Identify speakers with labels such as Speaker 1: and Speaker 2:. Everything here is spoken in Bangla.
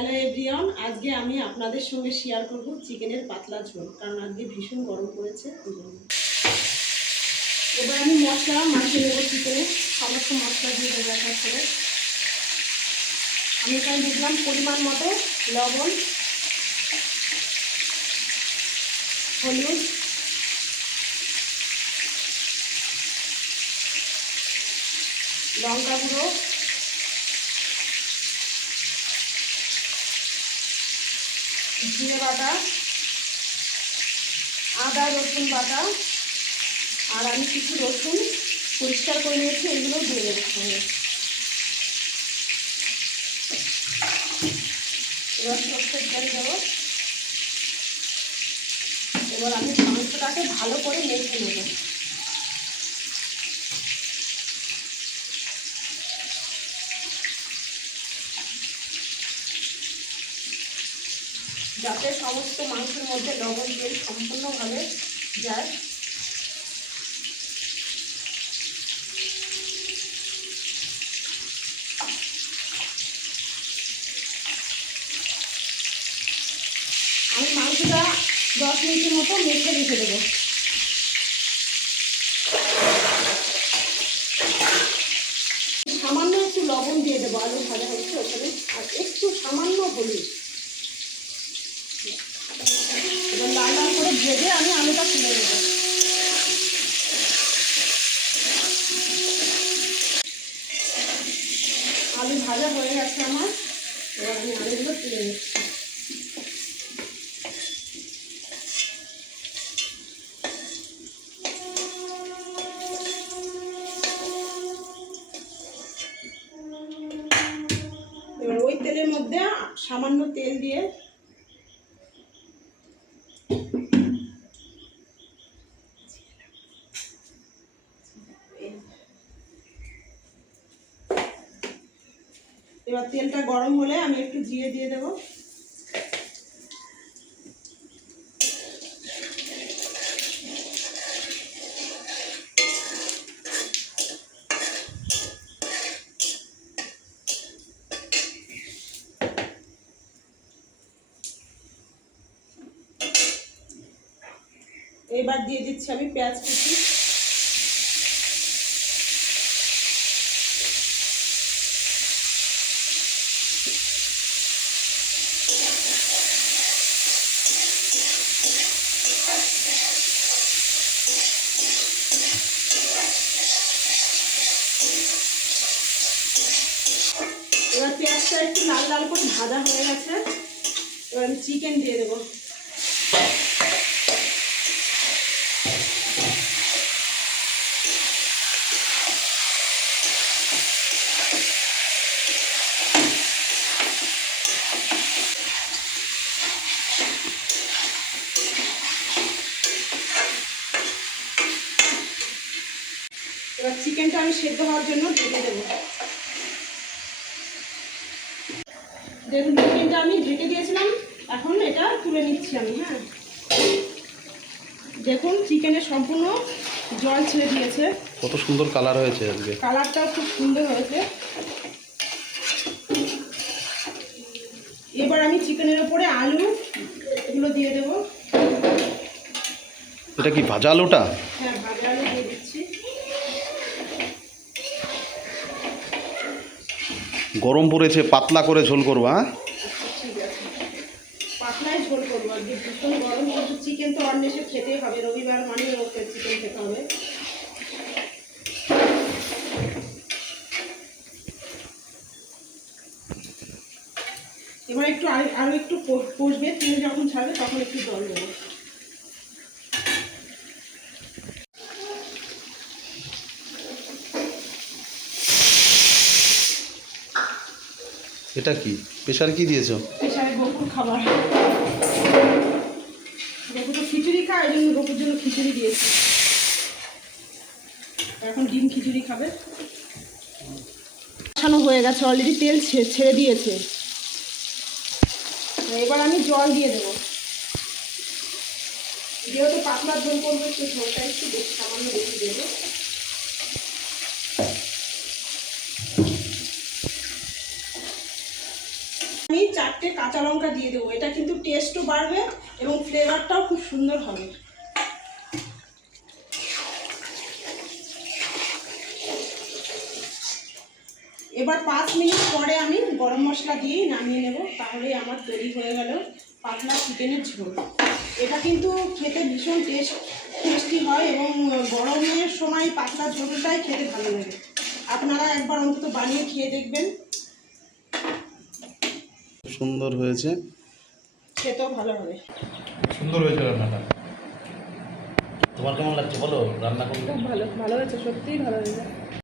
Speaker 1: হ্যালো এভরিওয়ান আজকে আমি আপনাদের সঙ্গে শেয়ার করব চিকেনের পাতলা ঝোল, কারণ আজকে ভীষণ গরম পড়েছে। এবার আমি মশলা মাখিয়ে নেব চিকেনে। সমস্ত মশলা দিয়ে দেবো একটা করে। আমি এখানে দিলাম পরিমাণ মতো লবণ, হলুদ, লঙ্কা গুঁড়ো জিরে বাটা, আদা, রসুন বাটা, আর আমি কিছু রসুন পরিষ্কার করে নিয়েছি, এগুলো দিয়ে সঙ্গে এবার দেবো। এবার আমি মাংসটাকে ভালো করে মেখে নেব। যাতে সমস্ত মাংসের মধ্যে লবণ তেল সম্পূর্ণভাবে যায়। আমি মাংসটা দশ মিনিটের মতো মেখে রেখে দেবো। সামান্য একটু লবণ দিয়ে দেবো, আলু ভাজা হচ্ছে ওখানে। আর একটু সামান্য হলুদ এবার লাল লাল করে ভেজে আমি আলুটা তুলে নেব আলু ভাজা হয়ে গেছে আমার এবার আমি আলুগুলো তুলে নিচ্ছি এবার ওই তেলের মধ্যে সামান্য তেল দিয়ে এবার তেলটা গরম হলে আমি একটু জিরে দিয়ে দেবো। এবার দিয়ে দিচ্ছি আমি পেঁয়াজ কুচি। এবার পেঁয়াজটা একটু লাল লাল করে ভাজা হয়ে গেছে। এবার আমি চিকেন দিয়ে দেবো। এবার চিকেনটা আমি সেদ্ধ হওয়ার জন্য ঢেকে দেবো। দেখুন চিকেনটা আমি ঢেকে দিয়েছিলাম এখন এটা তুলে নিচ্ছি আমি হ্যাঁ। দেখুন চিকেনে সম্পূর্ণ জল ছেড়ে দিয়েছে।
Speaker 2: কত সুন্দর কালার হয়েছে আজকে।
Speaker 1: কালারটাও খুব সুন্দর হয়েছে। এবার আমি চিকেনের ওপরে আলু এগুলো দিয়ে দেবো।
Speaker 2: এটা কি ভাজা আলুটা?
Speaker 1: হ্যাঁ ভাজা আলু দিয়ে দিচ্ছি।
Speaker 2: গরম পড়েছে, পাতলা করে ঝোল করবা হ্যাঁ?
Speaker 1: ঝোল করব আর কি। ভীষণ গরম চিকেন তো রবিবার মানে চিকেন খেতে হবে। এবার একটু আর- একটু কষবে, তেল যখন ছাড়বে তখন একটু জল দেবো।
Speaker 2: এটা কি? প্রেশার কি দিয়েছ?
Speaker 1: প্রেশারে গপুর খাবার। গপু তো খিচুড়ি খায়, এই জন্য গপুর জন্য খিচুড়ি দিয়েছি। এখন ডিম খিচুড়ি খাবে। কষানো হয়ে গেছে অলরেডি তেল ছেড়ে দিয়েছে। এবার আমি জল দিয়ে দেবো। যেহেতু পাতলা ঝোল করব ঝোলটা একটু বেশি সামান্য বেশি দেবো। আমি চারটে কাঁচা লঙ্কা দিয়ে দেবো। এটা কিন্তু টেস্টও বাড়বে এবং ফ্লেভারটাও খুব সুন্দর হবে। এবার পাঁচ মিনিট পরে আমি গরম মশলা দিয়েই নামিয়ে নেব তাহলে আমার তৈরি হয়ে গেল পাতলা চিকেনের ঝোল। এটা কিন্তু খেতে ভীষণ টেস্ট টেস্টি হয় এবং গরমের সময় পাতলা ঝোলটাই খেতে ভালো লাগে। আপনারা একবার অন্তত বানিয়ে খেয়ে দেখবেন।
Speaker 2: সুন্দর হয়েছে।
Speaker 1: খেতেও ভালো হবে।
Speaker 2: সুন্দর হয়েছে রান্নাটা। তোমার কেমন লাগছে বলো? রান্না
Speaker 1: করলে? ভালো ভালো হয়েছে সত্যিই ভালো হয়েছে।